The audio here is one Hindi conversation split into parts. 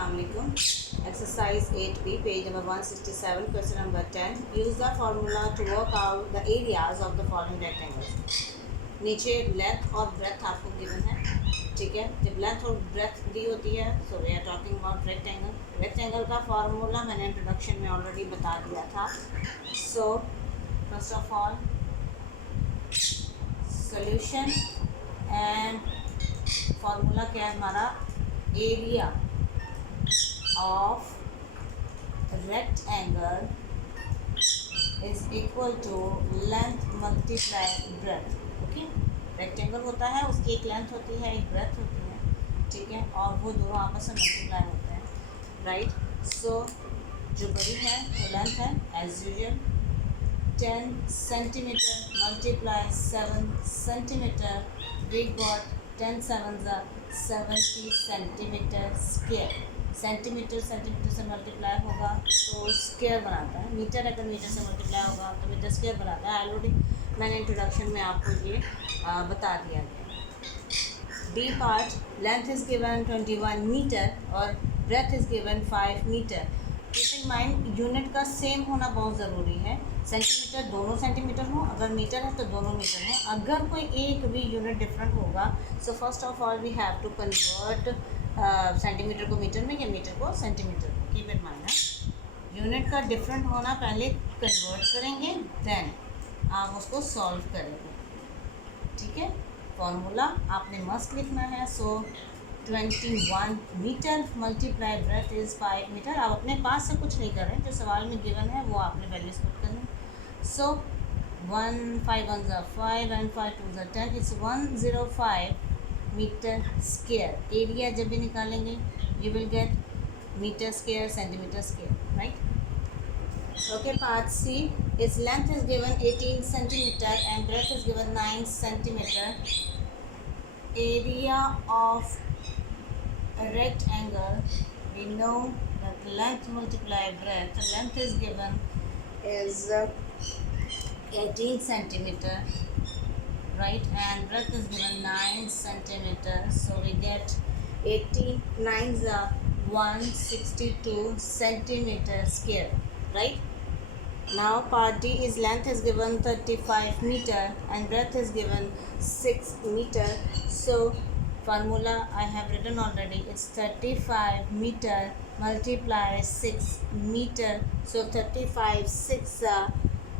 Assalamualaikum. Exercise 8B, page number 167, question number 10. Use the formula to work out the areas of the following rectangles. नीचे लेंथ और ब्रेथ आपको गिवन है, ठीक है. जब लेंथ और ब्रेथ दी होती है so we are talking about rectangle. Rectangle का फार्मूला मैंने इंट्रोडक्शन में ऑलरेडी बता दिया था. So first of all solution and formula क्या है हमारा, area of rectangle is equal to length multiply breadth. Okay, rectangle होता है, उसकी एक लेंथ होती है, एक ब्रेथ होती है, ठीक है, और वो दोनों आपस में मल्टीप्लाई होते हैं, राइट. सो जो बड़ी है वो लेंथ है as usual 10 centimetre multiply 7 centimetre, we got 10 7s are 70 centimetre square. Centimetre centimetre से मल्टीप्लाई होगा तो स्क्वायर बनाता है, मीटर अगर मीटर से मल्टीप्लाई होगा तो मीटर स्क्वायर बनाता है. ऑलरेडी मैंने इंट्रोडक्शन में आपको ये बता दिया गया. B part, length is given 21 meter और breadth is given 5 meter. Keep in mind unit का सेम होना बहुत ज़रूरी है. सेंटीमीटर दोनों सेंटीमीटर हो, अगर मीटर है तो दोनों मीटर हो. अगर कोई एक भी यूनिट डिफरेंट होगा so first of all we have to convert centimetre को मीटर में या मीटर को सेंटीमीटर में. कीप इन माइंड यूनिट का डिफरेंट होना पहले कन्वर्ट करेंगे, देन आप उसको सॉल्व करेंगे, ठीक है. फॉर्मूला आपने मस्त लिखना है. So 21 metre multiply breadth is 5 metre. आप अपने पास से कुछ नहीं कर रहे हैं, जो सवाल में गिवन है वो आपने वैल्यूज पुट करनी. सो 1 5 1s are 5 and 5 2s are 10. It's 105 metre square. Area जब भी निकालेंगे you will get metre square centimetre square, right. Okay, part C, it's length is given 18 centimetre and breadth is given 9 centimetre. Area of rectangle, we know that length multiply breadth. Length is given is 18 centimeter, right, and breadth is given 9 centimeter. So we get 18 9s are 162 centimeter square, right. Now part D is length is given 35 meter and breadth is given 6 meter. So formula I have written already. It's 35 meter multiply 6 meter. So 35 6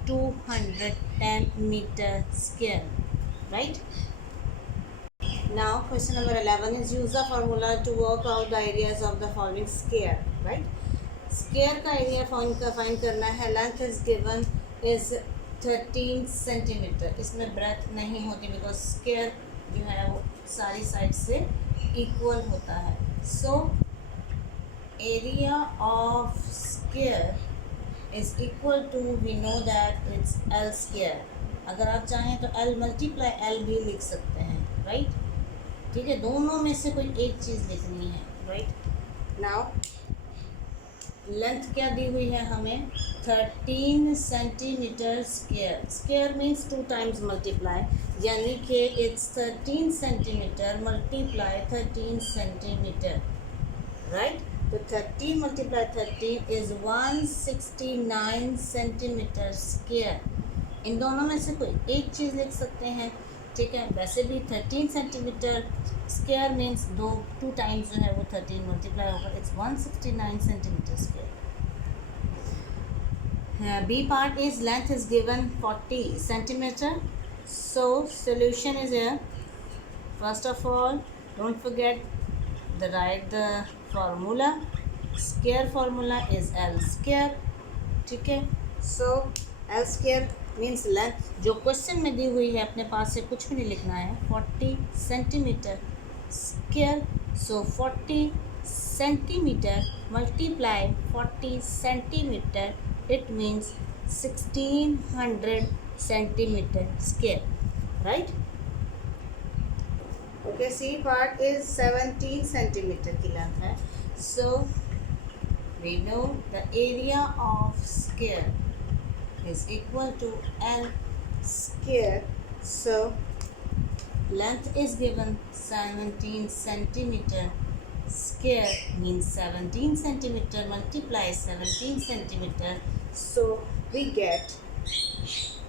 210 meter square, right. Now question number 11 is use the formula to work out the areas of the following square, right. Square का एरिया फाइंड करना है. Length is given is 13 centimetre. इसमें ब्रेथ नहीं होती बिकॉज स्क्वायर जो है वो सारी साइड से इक्वल होता है. So area of square is equal to, we know that it's L square. अगर आप चाहें तो एल मल्टीप्लाई एल भी लिख सकते हैं, राइट. ठीक है, दोनों में से कोई एक चीज़ लिखनी है, राइट. नाउ लेंथ क्या दी हुई है हमें, 13 centimetre square. Square means 2 times multiply, यानी कि it's 13 centimetre multiply 13 centimetre, right. तो 13 मल्टीप्लाई 13 इज़ 169 सेंटीमीटर स्क्वायर. इन दोनों में से कोई एक चीज़ लिख सकते हैं, ठीक है. वैसे भी 13 सेंटीमीटर स्क्वायर मीन्स 2 टाइम्स जो है वो 13 मल्टीप्लाई होगा. It's 169 centimetre square. B part is length is given 40 centimetre. So solution is here. First of all don't forget the write the formula. Square formula is L square, ठीक है. So L square means length जो क्वेश्चन में दी हुई है, अपने पास से कुछ भी नहीं लिखना है, 40 centimetre square. So 40 centimetre multiply 40 centimetre, it means 1600 centimetre square, right. Okay, C part is 17 centimetre की लेंथ है. So we know the area of square is equal to L square. So length is given 17 centimeter square means 17 centimeter, multiply 17 centimeter, so we get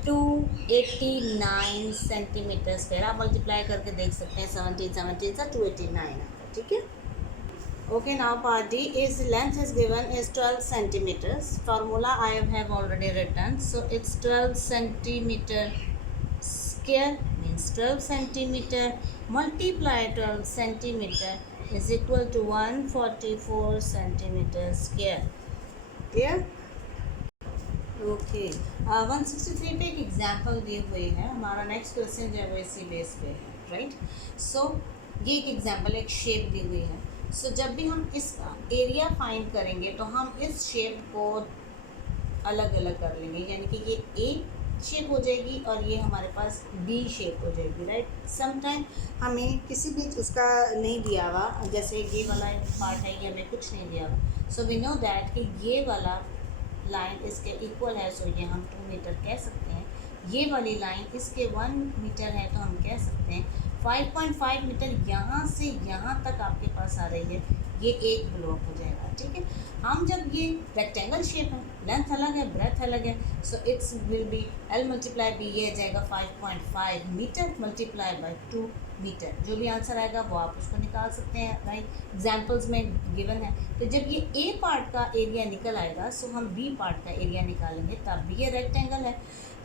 289 centimetre square. आप मल्टीप्लाई करके देख सकते हैं, 17 से 289 आता, ठीक है। Okay, now part D is length is given is 12 centimeters. Formula I have already written. So it's 12 centimeter square means 12 centimeter multiply 12 centimeter is equal to 144 centimeter square. Clear? Okay 163 पे एक एग्जाम्पल दिए हुए हैं। हमारा नेक्स्ट क्वेश्चन जो है वो इसी बेस पे है, राइट। सो ये एक एग्जाम्पल, एक शेप दी हुई है। सो जब भी हम इसका एरिया फाइंड करेंगे तो हम इस शेप को अलग अलग कर लेंगे, यानी कि ये ए शेप हो जाएगी और ये हमारे पास बी शेप हो जाएगी, राइट। समटाइम हमें किसी भी उसका नहीं दिया हुआ, जैसे ये वाला पार्ट है, ये हमें कुछ नहीं दिया हुआ। सो वी नो दैट कि ये वाला लाइन इसके इक्वल है, सो ये हम 2 मीटर कह सकते हैं। ये वाली लाइन इसके 1 मीटर है, तो हम कह सकते हैं 5.5 मीटर यहाँ से यहाँ तक आपके पास आ रही है, ये एक ब्लॉक हो जाएगा, ठीक है। हम जब ये रेक्टेंगल शेप है, लेंथ अलग है, ब्रेथ अलग है, so it's will be L multiply B, ये आ जाएगा 5.5 मीटर मल्टीप्लाई बाय 2 मीटर। जो भी आंसर आएगा वो आप उसको निकाल सकते हैं, राइट। एग्जाम्पल्स में गिवन है। तो जब ये ए पार्ट का एरिया निकल आएगा, सो हम बी पार्ट का एरिया निकालेंगे, तब भी ये रेक्टेंगल है।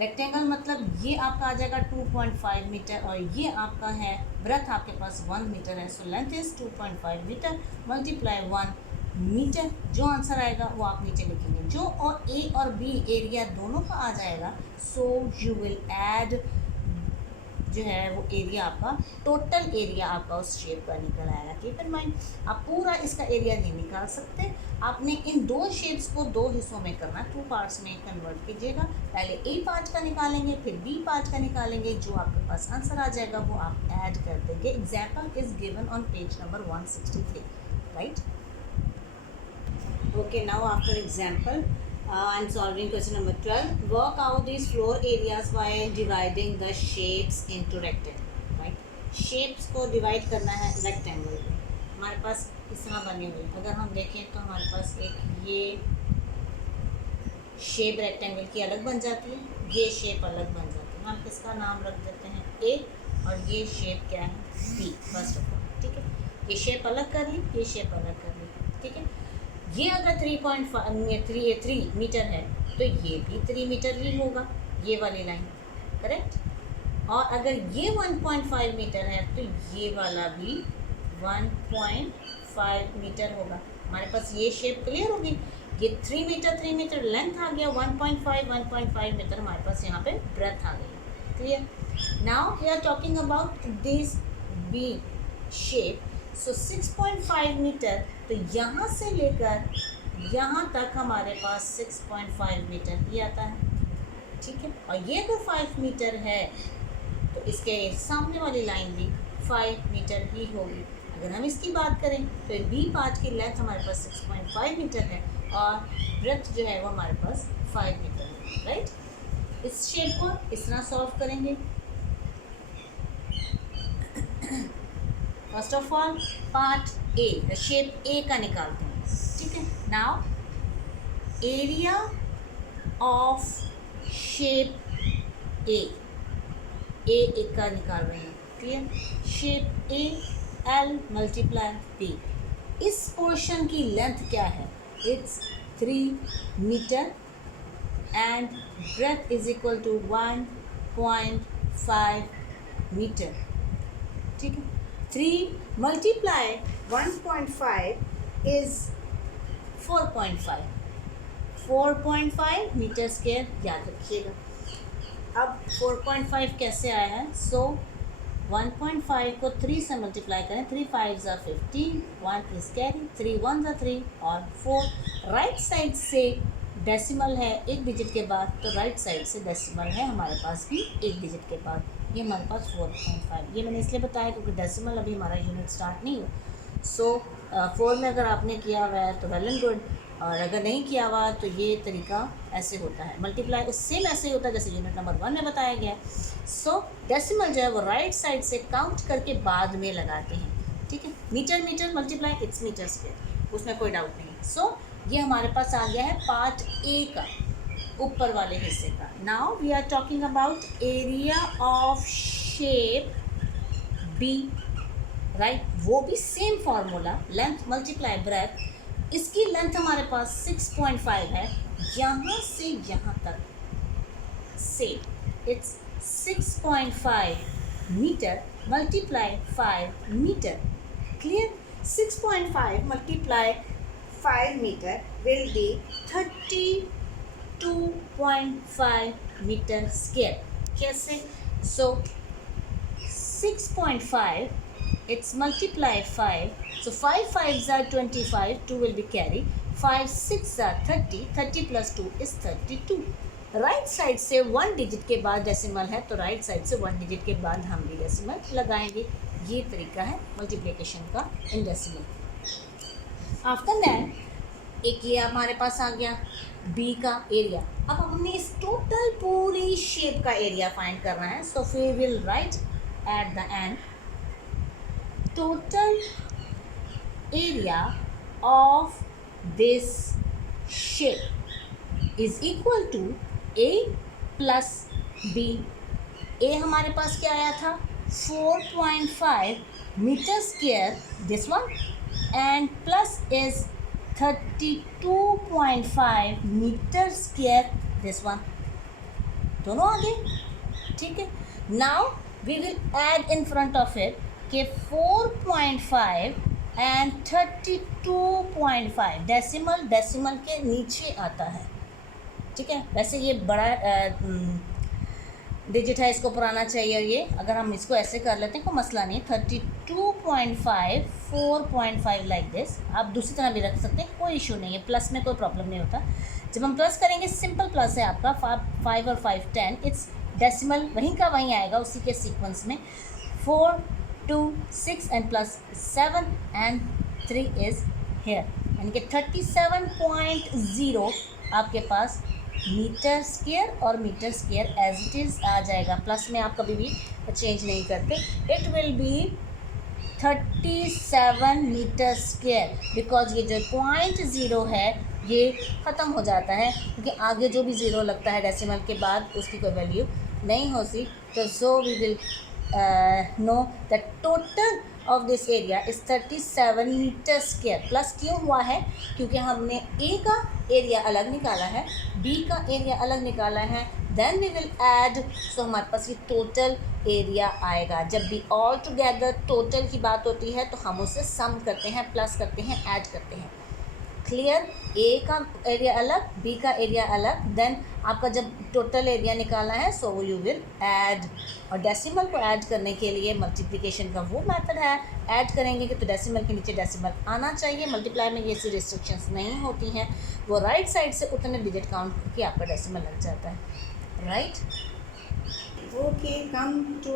रेक्टेंगल मतलब ये आपका आ जाएगा 2.5 मीटर और ये आपका है ब्रेथ आपके पास 1 मीटर है। So length is 2.5 metre multiply 1 metre. जो आंसर आएगा वो आप नीचे लिखेंगे। जो और ए और बी एरिया दोनों का आ जाएगा, सो यू विल ऐड जो है वो एरिया आपका, टोटल एरिया आपका उस शेप का निकल आएगा। कीप इन माइंड, आप पूरा इसका एरिया नहीं निकाल सकते, आपने इन दो शेप्स को दो हिस्सों में करना, 2 पार्ट्स में कन्वर्ट कीजिएगा। पहले ए पार्ट का निकालेंगे, फिर बी पार्ट का निकालेंगे। जो आपके पास आंसर आ जाएगा वो आप ऐड कर देंगे। Example is given on page number 163, right. Okay, now after example, I'm solving question number 12. Work out these floor areas by dividing the shapes into rectangle, right? Shapes को divide करना है rectangle में। हमारे पास इस तरह बनी हुई, अगर हम देखें तो हमारे पास एक ये शेप rectangle की अलग बन जाती है, ये शेप अलग बन जाती है। हम इसका नाम रख देते हैं A और ये शेप क्या है B, फर्स्ट ऑफ ऑल, ठीक है। ये शेप अलग कर ली, ये शेप अलग कर ली, ठीक है। ये अगर 3 मीटर है तो ये भी 3 मीटर ही होगा, ये वाली लाइन, करेक्ट। और अगर ये 1.5 मीटर है तो ये वाला भी 1.5 मीटर होगा। हमारे पास ये शेप क्लियर होगी। ये 3 मीटर लेंथ आ गया, 1.5 मीटर हमारे पास यहाँ पे ब्रेथ आ गई, clear. Now we are talking about this B shape. So 6.5 metre, तो यहाँ से लेकर यहाँ तक हमारे पास 6.5 मीटर ही आता है, ठीक है। और ये अगर 5 मीटर है तो इसके सामने वाली लाइन भी 5 मीटर ही होगी। अगर हम इसकी बात करें तो बी पार्ट की लेंथ हमारे पास 6.5 मीटर है और ब्रेथ जो है वो हमारे पास 5 मीटर है, राइट। इस शेप को इस तरह सॉल्व करेंगे। First of all part A, shape A का निकालते हैं, ठीक है। Now area of shape A का निकाल रहे हैं, clear. Shape A L multiply B. इस पोर्शन की लेंथ क्या है, it's 3 meter and breadth is equal to 1.5 meter, ठीक है। 3 मल्टीप्लाई 1.5 इज 4.5, 4.5 मीटर स्क्वायर, याद रखिएगा। अब 4.5 कैसे आया है, सो 1.5 को 3 से मल्टीप्लाई करें, 3 5 ज़ा 15, 1 इज कैरी, 3 1 ज़ा 3 और 4 राइट साइड से डेसिमल है एक डिजिट के बाद, तो राइट साइड से डेसिमल है हमारे पास भी एक डिजिट के बाद, ये हमारे पास 4.5। ये मैंने इसलिए बताया क्योंकि डेसिमल अभी हमारा यूनिट स्टार्ट नहीं हुआ। सो 4 में अगर आपने किया हुआ है तो वेल एंड गुड, और अगर नहीं किया हुआ तो ये तरीका ऐसे होता है, मल्टीप्लाई सेम ऐसे ही होता है जैसे यूनिट नंबर 1 में बताया गया है। सो डेसिमल जो है वो राइट साइड से काउंट करके बाद में लगाते हैं। ठीक है, metre metre multiply it's metre square, उसमें कोई डाउट नहीं। सो ये हमारे पास आ गया है पार्ट ए का, ऊपर वाले हिस्से का। Now we are talking about area of shape B, right. वो भी same formula, length multiply breadth. इसकी लेंथ हमारे पास 6.5 है, यहाँ से यहाँ तक से it's 6.5 metre multiply 5 metre. Clear? 6.5 multiply 5 metre will be 32.5 metre square. कैसे? So 6.5 it's multiply 5, so 5 5s are 25, 2 will be carry, 5 6 are 30, 30 plus 2 is 32। Right side से 1 डिजिट के बाद डेसिमल है, तो राइट साइड से 1 डिजिट के बाद हम भी डेसिमल लगाएंगे। ये तरीका है मल्टीप्लिकेशन का इन डेसिमल। आफ्टर दैट एक ये हमारे पास आ गया बी का एरिया। अब हमने इस टोटल पूरी शेप का एरिया फाइंड करना है, so we will write at the end total area of this shape is equal to A plus B। A हमारे पास क्या आया था 4.5 metre square this one, and plus is 32.5 metre square this one, दोनों आ गए। ठीक है, now we will add in front of it कि 4.5 एंड 32.5 डेसिमल के नीचे आता है। ठीक है, वैसे ये बड़ा डिजिट है, इसको पुराना चाहिए। ये अगर हम इसको ऐसे कर लेते हैं कोई मसला नहीं। 32.5 4.5 लाइक दिस, आप दूसरी तरह भी रख सकते हैं, कोई इशू नहीं है, प्लस में कोई प्रॉब्लम नहीं होता। जब हम प्लस करेंगे, सिंपल प्लस है आपका 5 और 5 10, इट्स डेसिमल वहीं का वहीं आएगा, उसी के सीक्वेंस में। 4 2 6 and plus 7 and 3 is here, यानी कि 37.0 आपके पास मीटर स्क्वायर और meter square as it is आ जाएगा। प्लस में आप कभी भी चेंज नहीं करते। It will be 37 metre square, because ये जो 0.0 है ये ख़त्म हो जाता है, क्योंकि आगे जो भी ज़ीरो लगता है डेसिमल के बाद उसकी कोई वैल्यू नहीं होती। तो so we will know the total of this area is 37 metre square. Plus क्यों हुआ है? क्योंकि हमने A का एरिया अलग निकाला है, B का एरिया अलग निकाला है, देन वी विल ऐड, सो हमारे पास ये टोटल एरिया आएगा। जब भी ऑल टुगेदर टोटल की बात होती है तो हम उसे सम करते हैं, प्लस करते हैं, ऐड करते हैं। क्लियर? ए का एरिया अलग, बी का एरिया अलग, देन आपका जब टोटल एरिया निकालना है सो यू विल ऐड। और डेसिमल को ऐड करने के लिए मल्टीप्लिकेशन का वो मेथड है, ऐड करेंगे कि तो डेसिमल के नीचे डेसिमल आना चाहिए। मल्टीप्लाई में ये सी रिस्ट्रिक्शंस नहीं होती हैं, वो राइट साइड से उतने डिजिट काउंट करके आपका डेसिमल लग जाता है। Right, okay, come to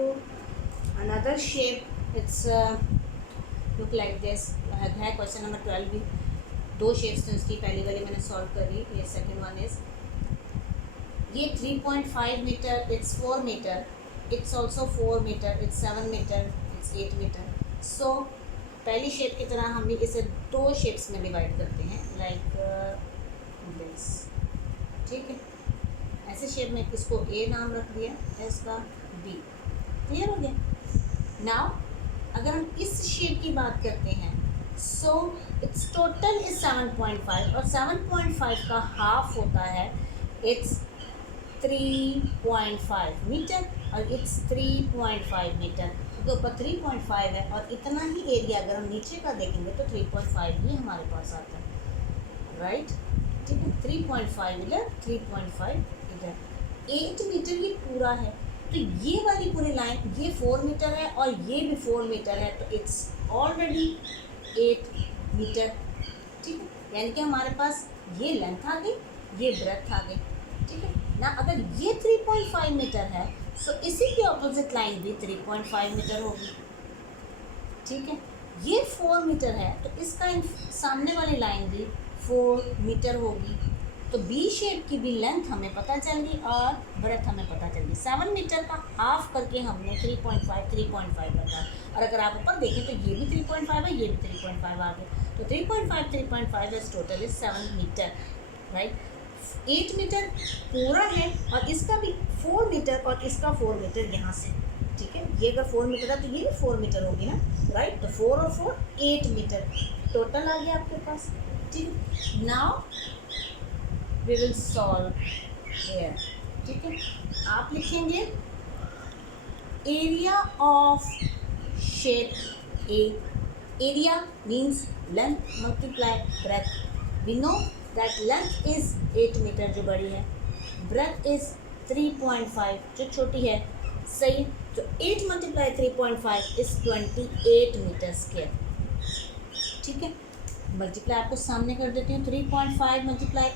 another shape. It's look like this है। क्वेश्चन नंबर 12 भी 2 शेप्स थे उसकी, पहली वाली मैंने सॉल्व कर ली, ये सेकंड वन इज ये 3.5 meter, it's 4 meter, it's also 4 meter, it's 7 meter, it's 8 meter. So पहली शेप की तरह हम भी इसे 2 शेप्स में डिवाइड करते हैं, लाइक दिस। ठीक है, ऐसे शेप में इसको ए नाम रख दिया, इसका बी। क्लियर हो गया? नाउ अगर हम इस शेप की बात करते हैं, सो इट्स टोटल इज 7.5 और 7.5 का हाफ होता है इट्स 3.5 मीटर और इट्स 3.5 मीटर, क्योंकि ऊपर 3.5 है और इतना ही एरिया अगर हम नीचे का देखेंगे तो 3.5 ही हमारे पास आता है। राइट, ठीक है, 3.5 इधर, 3.5 इधर, 8 मीटर ये पूरा है। तो ये वाली पूरी लाइन ये 4 मीटर है और ये भी 4 मीटर है, तो इट्स ऑलरेडी 8 मीटर। ठीक है, यानी कि हमारे पास ये लेंथ आ गई, ये ब्रेथ आ गई। ठीक है ना, अगर ये 3.5 मीटर है सो इसी की ऑपोजिट लाइन भी 3.5 मीटर होगी। ठीक है, ये 4 मीटर है तो इसका सामने वाली लाइन भी 4 मीटर होगी। तो बी शेप की भी लेंथ हमें पता चल गई और ब्रेथ हमें पता चल गई। 7 मीटर का हाफ करके हमने 3.5 रखा। और अगर आप ऊपर देखें तो ये भी 3.5 है, ये भी 3.5 आ गया। तो 3.5 is total is 7 metre, right. 8 metre पूरा है और इसका भी 4 मीटर और इसका 4 मीटर यहाँ से, ठीक है। ये अगर 4 मीटर है तो ये भी 4 मीटर होगी ना, राइट। तो 4 और 4 8 मीटर टोटल आ गया आपके पास, ठीक है। Now we will solve here, ठीक है। आप लिखेंगे area of shape A. Area means length multiply breadth. We know that length is 8 metre जो बड़ी है, ब्रेथ इज 3.5 जो छोटी है, सही। तो 8 मल्टीप्लाई 3.5 इज 28 मीटर स्क्वायर, ठीक है। मल्टीप्लाई आपको सामने कर देती हूँ। 3.5 मल्टीप्लाई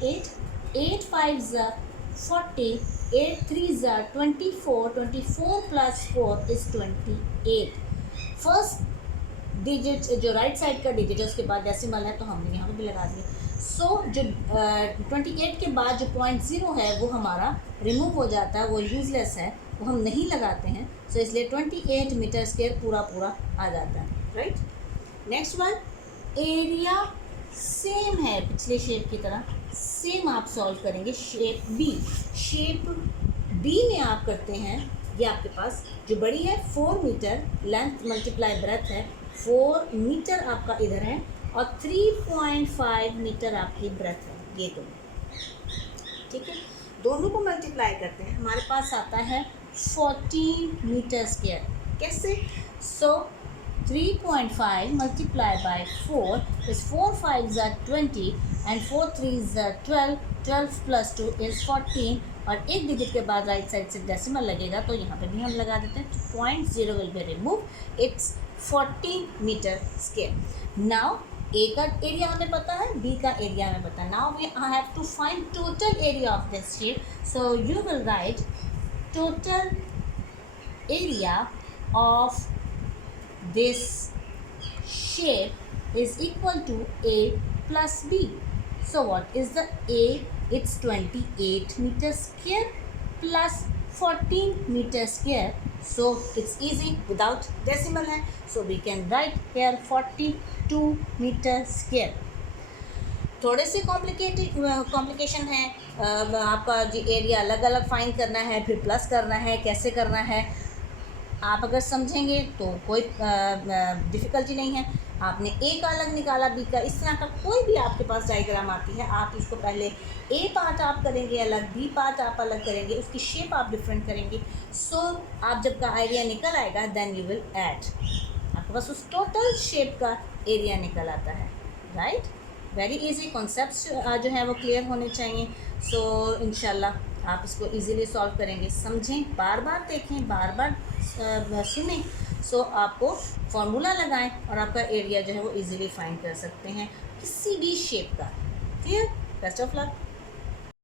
8 5 ज़ा 40, 8 3 ज़ा 24, 24 प्लस 4 इज 28। फर्स्ट डिजिट जो राइट साइड का डिजिट है उसके बाद डेसिमल है तो हमने यहाँ पे भी लगा दिया। सो जो 28 के बाद जो 0.0 है वो हमारा रिमूव हो जाता है, वो यूजलेस है, वो हम नहीं लगाते हैं। सो इसलिए 28 मीटर स्क्वायर पूरा आ जाता है, right. Next one, area same है पिछले शेप की तरह, सेम आप सॉल्व करेंगे शेप बी। शेप बी में आप करते हैं, ये आपके पास जो बड़ी है 4 मीटर लेंथ मल्टीप्लाई ब्रेथ है, 4 मीटर आपका इधर है और 3.5 मीटर आपकी ब्रेथ है, ये दोनों, ठीक है। दोनों को मल्टीप्लाई करते हैं, हमारे पास आता है 14 मीटर स्क्वायर। कैसे? सो 3.5 multiplied by 4 is 4 5s are 20 and 4 3s are 12, 12 plus 2 is 14 और एक डिजिट के बाद राइट साइड से डेसिमल लगेगा तो यहाँ पे भी हम लगा देते हैं। 0.0 will be removed, it's 14 meter square. Now A का एरिया हमें पता है, बी का एरिया हमें पता है। Now we have to find total area of this shape, so you will write total area of this shape is equal to A plus B. So what is the A? It's 28 meter square plus 14 meter square. So it's easy without decimal hai. So we can write here 42 meter square. थोड़े से कॉम्प्लिकेशन है, आपका जो एरिया अलग अलग फाइंड करना है, फिर प्लस करना है, कैसे करना है आप अगर समझेंगे तो कोई डिफ़िकल्टी नहीं है। आपने ए का अलग निकाला, बी का, इस तरह का कोई भी आपके पास डायग्राम आती है, आप इसको पहले ए पार्ट आप करेंगे अलग, बी पार्ट आप अलग करेंगे, उसकी शेप आप डिफरेंट करेंगे। सो आप जब का आइडिया निकल आएगा देन यू विल ऐड, आपके पास उस टोटल शेप का एरिया निकल आता है, राइट। वेरी इजी कॉन्सेप्ट्स जो है वो क्लियर होने चाहिए। सो इंशाल्लाह आप इसको इजीली सॉल्व करेंगे। समझें, बार बार देखें, बार बार सुनें, सो आपको फॉर्मूला लगाएं और आपका एरिया जो है वो इजीली फाइंड कर सकते हैं किसी भी शेप का। क्लियर? Best of luck.